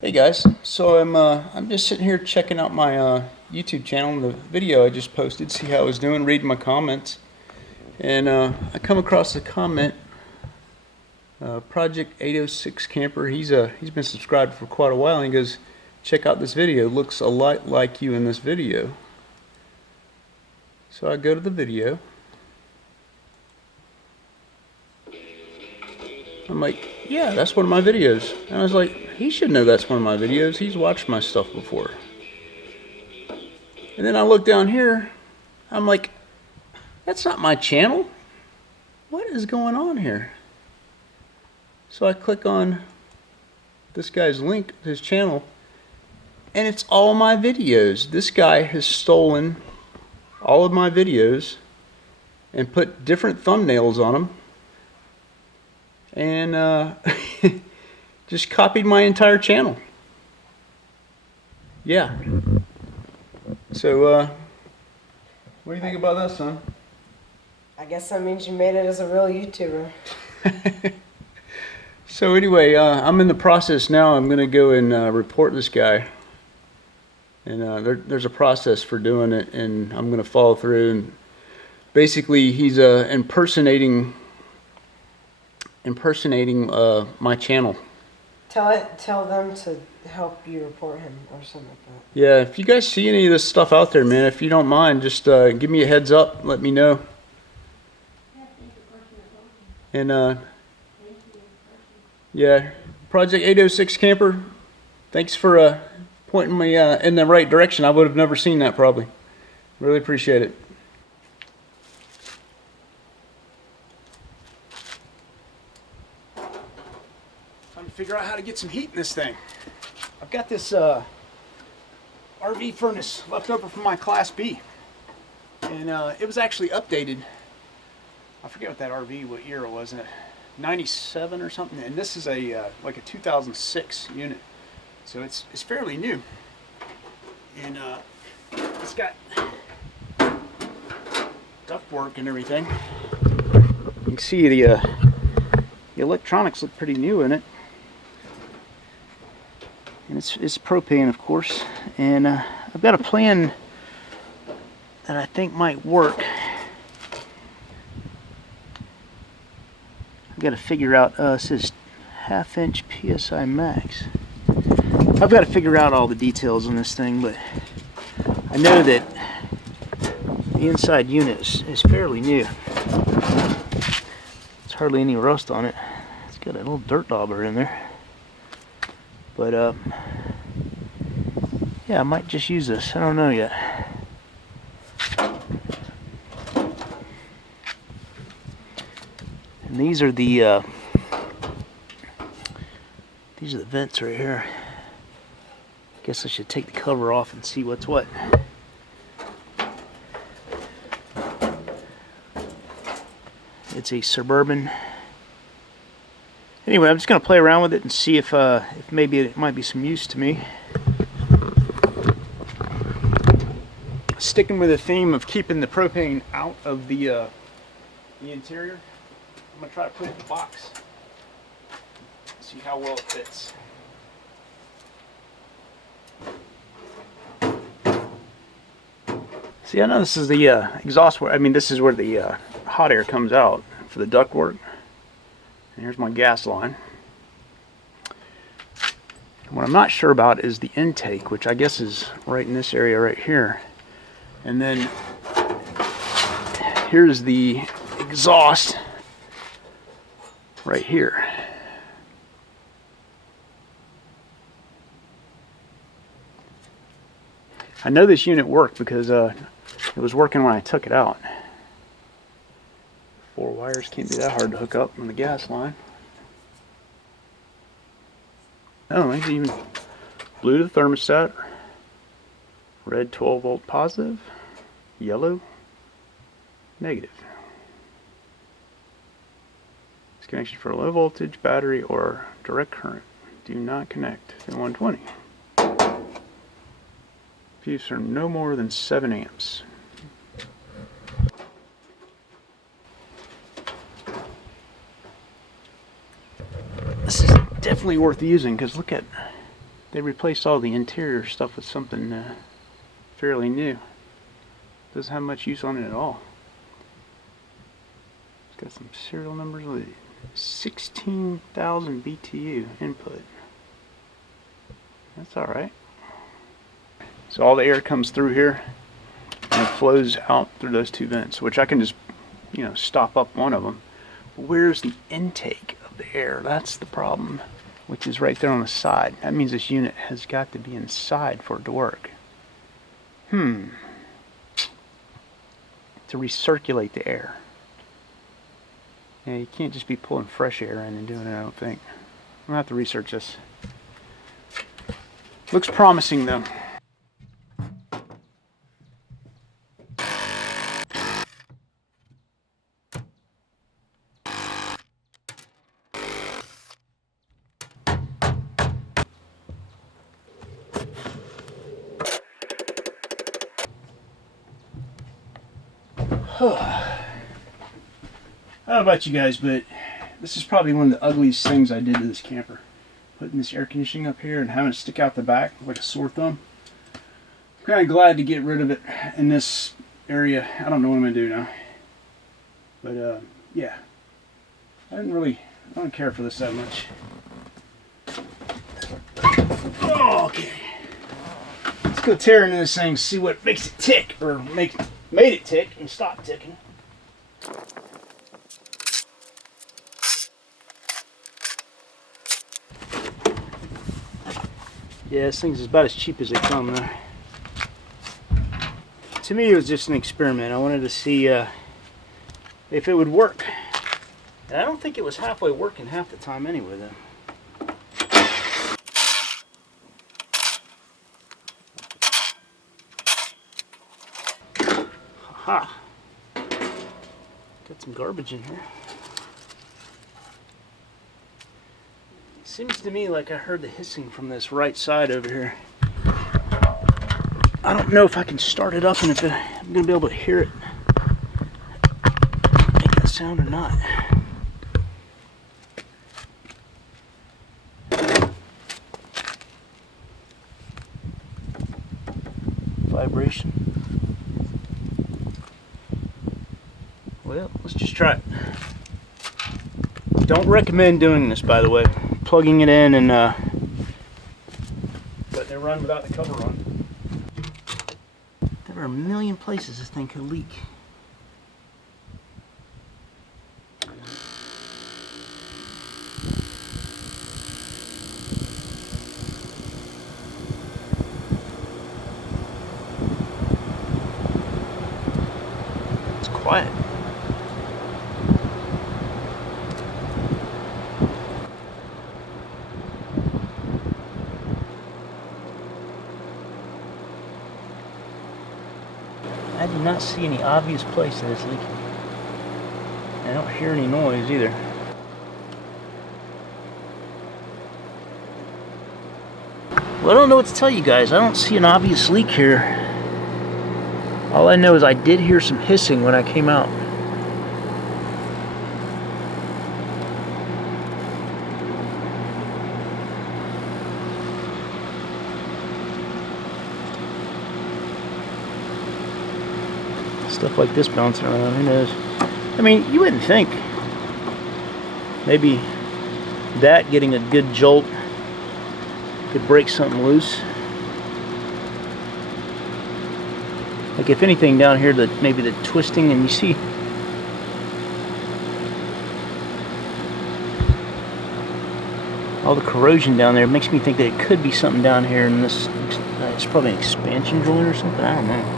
Hey guys, so I'm just sitting here checking out my YouTube channel and the video I just posted, see how I was doing, reading my comments, and I come across a comment. Project 806 Camper. He's been subscribed for quite a while, and he goes, "Check out this video. Looks a lot like you in this video." So I go to the video. I'm like, "Yeah, that's one of my videos." And I was like, he should know that's one of my videos. He's watched my stuff before. And then I look down here, I'm like, that's not my channel. What is going on here? So I click on this guy's link, his channel, and it's all my videos. This guy has stolen all of my videos and put different thumbnails on them, and just copied my entire channel. Yeah. So, what do you think about that, son? I guess that means you made it as a real YouTuber. So anyway, I'm in the process now. I'm going to go and report this guy. And there's a process for doing it, and I'm going to follow through. And basically, he's impersonating my channel. Tell them to help you report him or something like that. Yeah, if you guys see any of this stuff out there, man, if you don't mind, just give me a heads up. Let me know. And yeah, Project 806 Camper, thanks for pointing me in the right direction. I would have never seen that probably. Really appreciate it. Time to figure out how to get some heat in this thing. I've got this RV furnace left over from my Class B, and it was actually updated. I forget what that RV, what year it was, 97 or something, and this is a like a 2006 unit, so it's fairly new, and it's got ductwork and everything. You can see the electronics look pretty new in it, and it's propane, of course, and I've got a plan that I think might work. I've got to figure out, it says 1/2 inch PSI max. I've got to figure out all the details on this thing, but I know that the inside unit is fairly new. There's hardly any rust on it. It's got a little dirt dauber in there. But yeah, I might just use this. I don't know yet. And these are the vents right here. Guess I should take the cover off and see what's what. It's a Suburban. Anyway, I'm just gonna play around with it and see if maybe it might be some use to me. Sticking with the theme of keeping the propane out of the interior, I'm going to try to put it in the box, see how well it fits. See, I know this is the exhaust, I mean, this is where the hot air comes out for the ductwork. And here's my gas line. And what I'm not sure about is the intake, which I guess is right in this area right here. And then here's the exhaust right here. I know this unit worked because it was working when I took it out. 4 wires, can't be that hard to hook up on the gas line. Oh, it's even blue to the thermostat, red 12 volt positive, yellow negative. Connection for low voltage, battery, or direct current. Do not connect to 120. Fuse are no more than 7 amps. This is definitely worth using because look at they replaced all the interior stuff with something fairly new. Doesn't have much use on it at all. It's got some serial numbers with 16,000 BTU input. That's alright. So all the air comes through here and it flows out through those two vents, which I can just, you know, stop up one of them. But where's the intake of the air? That's the problem, which is right there on the side. That means this unit has got to be inside for it to work. To recirculate the air. Yeah, you can't just be pulling fresh air in and doing it, I don't think. I'm gonna have to research this. Looks promising though. I don't know about you guys, but this is probably one of the ugliest things I did to this camper. Putting this air conditioning up here and having it stick out the back like a sore thumb. I'm kind of glad to get rid of it in this area. I don't know what I'm going to do now. But yeah, I don't care for this that much. Oh, okay. Let's go tear into this thing, see what makes it tick, or made it tick and stop ticking. Yeah, this thing's about as cheap as they come though. To me, it was just an experiment. I wanted to see if it would work. And I don't think it was halfway working half the time anyway though. Aha! Got some garbage in here. Seems to me like I heard the hissing from this right side over here. I don't know if I can start it up and if I'm going to be able to hear it make that sound or not. Vibration. Well, let's just try it. Don't recommend doing this, by the way. Plugging it in and letting it run without the cover on. There are a million places this thing could leak. It's quiet. I do not see any obvious place that it's leaking. I don't hear any noise either. Well, I don't know what to tell you guys. I don't see an obvious leak here. All I know is I did hear some hissing when I came out. Stuff like this bouncing around, who knows? I mean, you wouldn't think. Maybe that getting a good jolt could break something loose. Like if anything down here, that maybe the twisting, and you see all the corrosion down there. It makes me think that it could be something down here in this. It's probably an expansion joint or something. I don't know.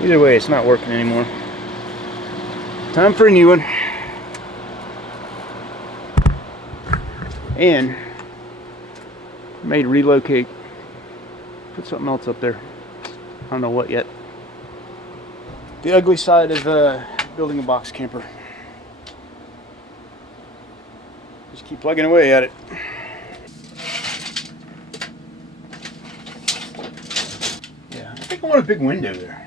Either way, it's not working anymore. Time for a new one. And I may relocate. Put something else up there. I don't know what yet. The ugly side of building a box camper. Just keep plugging away at it. Yeah, I think I want a big window there.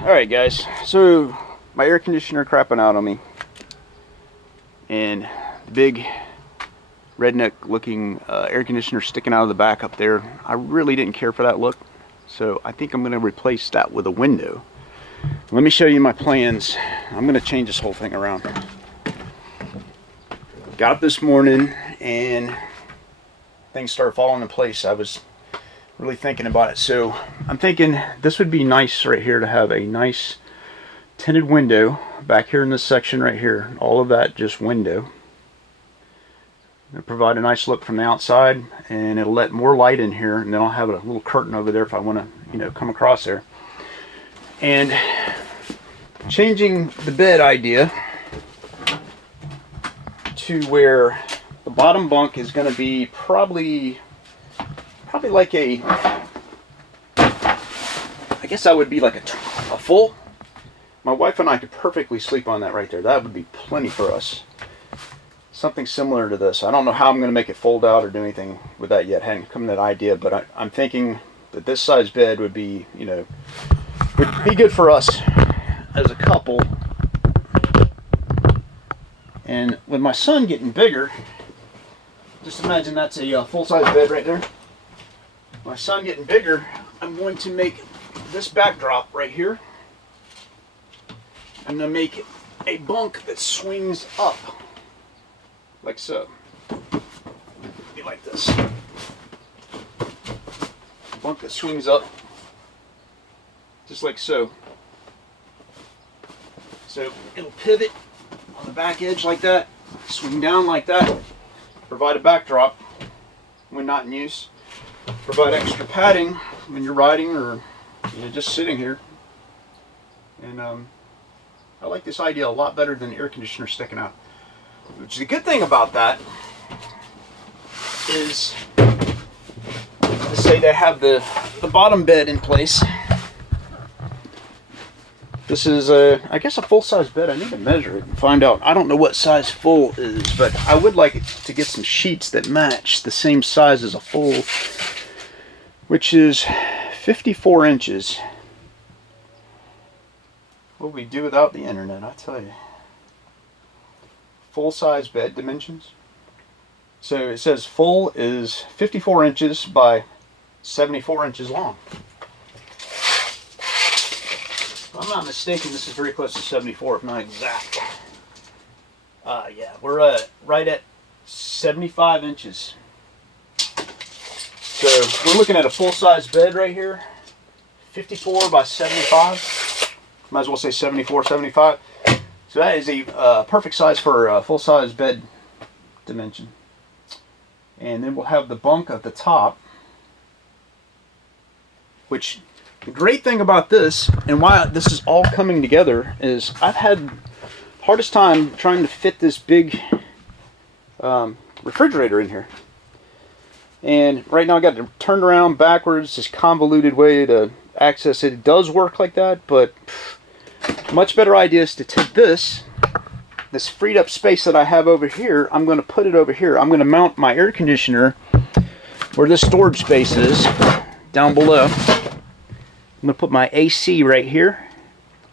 Alright guys, so my air conditioner crapping out on me. and the big redneck looking air conditioner sticking out of the back up there, I really didn't care for that look. So I think I'm going to replace that with a window. Let me show you my plans. I'm going to change this whole thing around. Got up this morning and things started falling in place. I was really thinking about it. So I'm thinking this would be nice right here to have a nice tinted window back here in this section right here. All of that just window. It'll provide a nice look from the outside, and it'll let more light in here, and then I'll have a little curtain over there if I want to, you know, come across there. And changing the bed idea to where the bottom bunk is going to be probably like a, I guess that would be like a full. My wife and I could perfectly sleep on that right there. That would be plenty for us. Something similar to this. I don't know how I'm going to make it fold out or do anything with that yet. I hadn't come to that idea, but I'm thinking that this size bed would be, you know, would be good for us as a couple. And with my son getting bigger, just imagine that's a full-size bed right there. My son getting bigger, I'm going to make this backdrop right here. I'm going to make a bunk that swings up. Like so. Be like this. Bunk that swings up. Just like so. So it'll pivot on the back edge like that. Swing down like that. Provide a backdrop when not in use. Provide extra padding when you're riding or just sitting here. And I like this idea a lot better than the air conditioner sticking out. Which the good thing about that is, to say they have the bottom bed in place. This is I guess a full-size bed. I need to measure it and find out. I don't know what size full is, but I would like it to get some sheets that match the same size as a full, which is 54 inches. What would we do without the internet, I tell you. Full-size bed dimensions. So it says full is 54 inches by 74 inches long. If I'm not mistaken, this is very close to 74, if not exact. Yeah, we're right at 75 inches. So we're looking at a full-size bed right here, 54 by 75. Might as well say 74, 75. So that is a perfect size for a full-size bed dimension. And then we'll have the bunk at the top, which the great thing about this, and why this is all coming together, is I've had the hardest time trying to fit this big refrigerator in here. And right now I got it turned around backwards, this convoluted way to access it. It does work like that, but much better idea is to take this freed up space that I have over here, I'm going to put it over here. I'm going to mount my air conditioner where this storage space is, down below. I'm going to put my AC right here,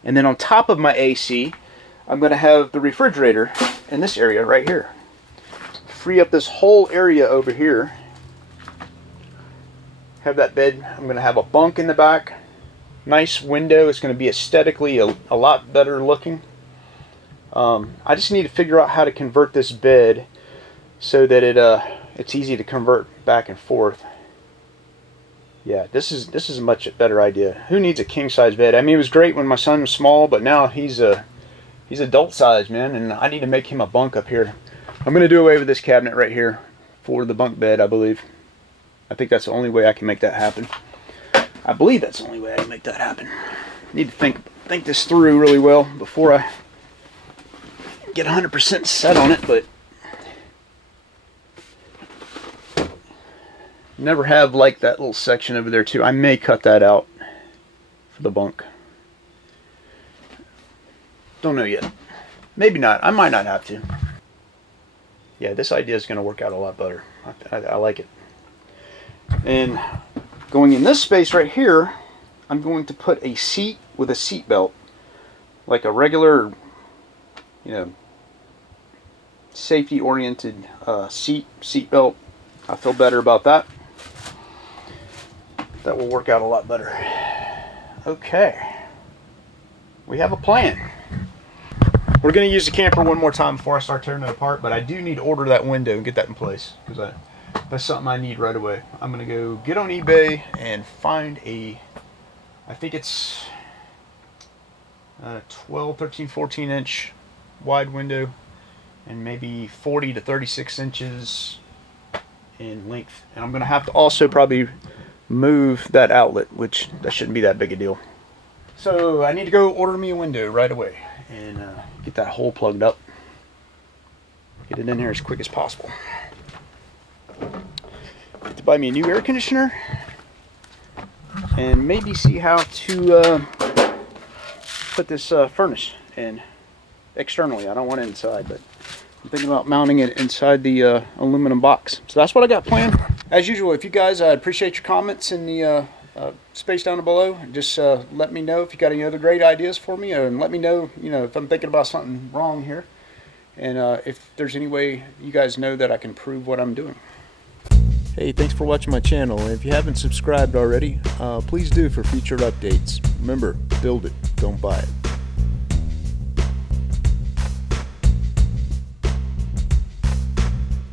and then on top of my AC, I'm going to have the refrigerator in this area right here. Free up this whole area over here. Have that bed. I'm going to have a bunk in the back. Nice window. It's going to be aesthetically a lot better looking. I just need to figure out how to convert this bed so that it's easy to convert back and forth. Yeah, this is a much better idea. Who needs a king size bed? I mean, it was great when my son was small, but now he's adult size, man, and I need to make him a bunk up here. I'm going to do away with this cabinet right here for the bunk bed, I believe. I think that's the only way I can make that happen. I believe that's the only way I can make that happen. I need to think this through really well before I get 100% set on it, but never have liked that little section over there too. I may cut that out for the bunk. Don't know yet. Maybe not. I might not have to. Yeah, this idea is going to work out a lot better. I like it. And going in this space right here, I'm going to put a seat with a seat belt, like a regular, safety-oriented seat belt. I feel better about that. That will work out a lot better. Okay, we have a plan. We're going to use the camper one more time before I start tearing it apart, but I do need to order that window and get that in place because that's something I need right away. I'm going to go get on eBay and find I think it's 12, 13, 14 inch wide window and maybe 40 to 36 inches in length. And I'm going to have to also probably move that outlet, which that shouldn't be that big a deal. So I need to go order me a window right away and get that hole plugged up. Get it in there as quick as possible. Get to buy me a new air conditioner and maybe see how to put this furnace in externally. I don't want it inside, but I'm thinking about mounting it inside the aluminum box. So that's what I got planned. As usual, if you guys, I appreciate your comments in the space down below. Just let me know if you got any other great ideas for me, and let me know, if I'm thinking about something wrong here, and if there's any way you guys know that I can prove what I'm doing. Hey, thanks for watching my channel, and if you haven't subscribed already, please do for future updates. Remember, build it, don't buy it.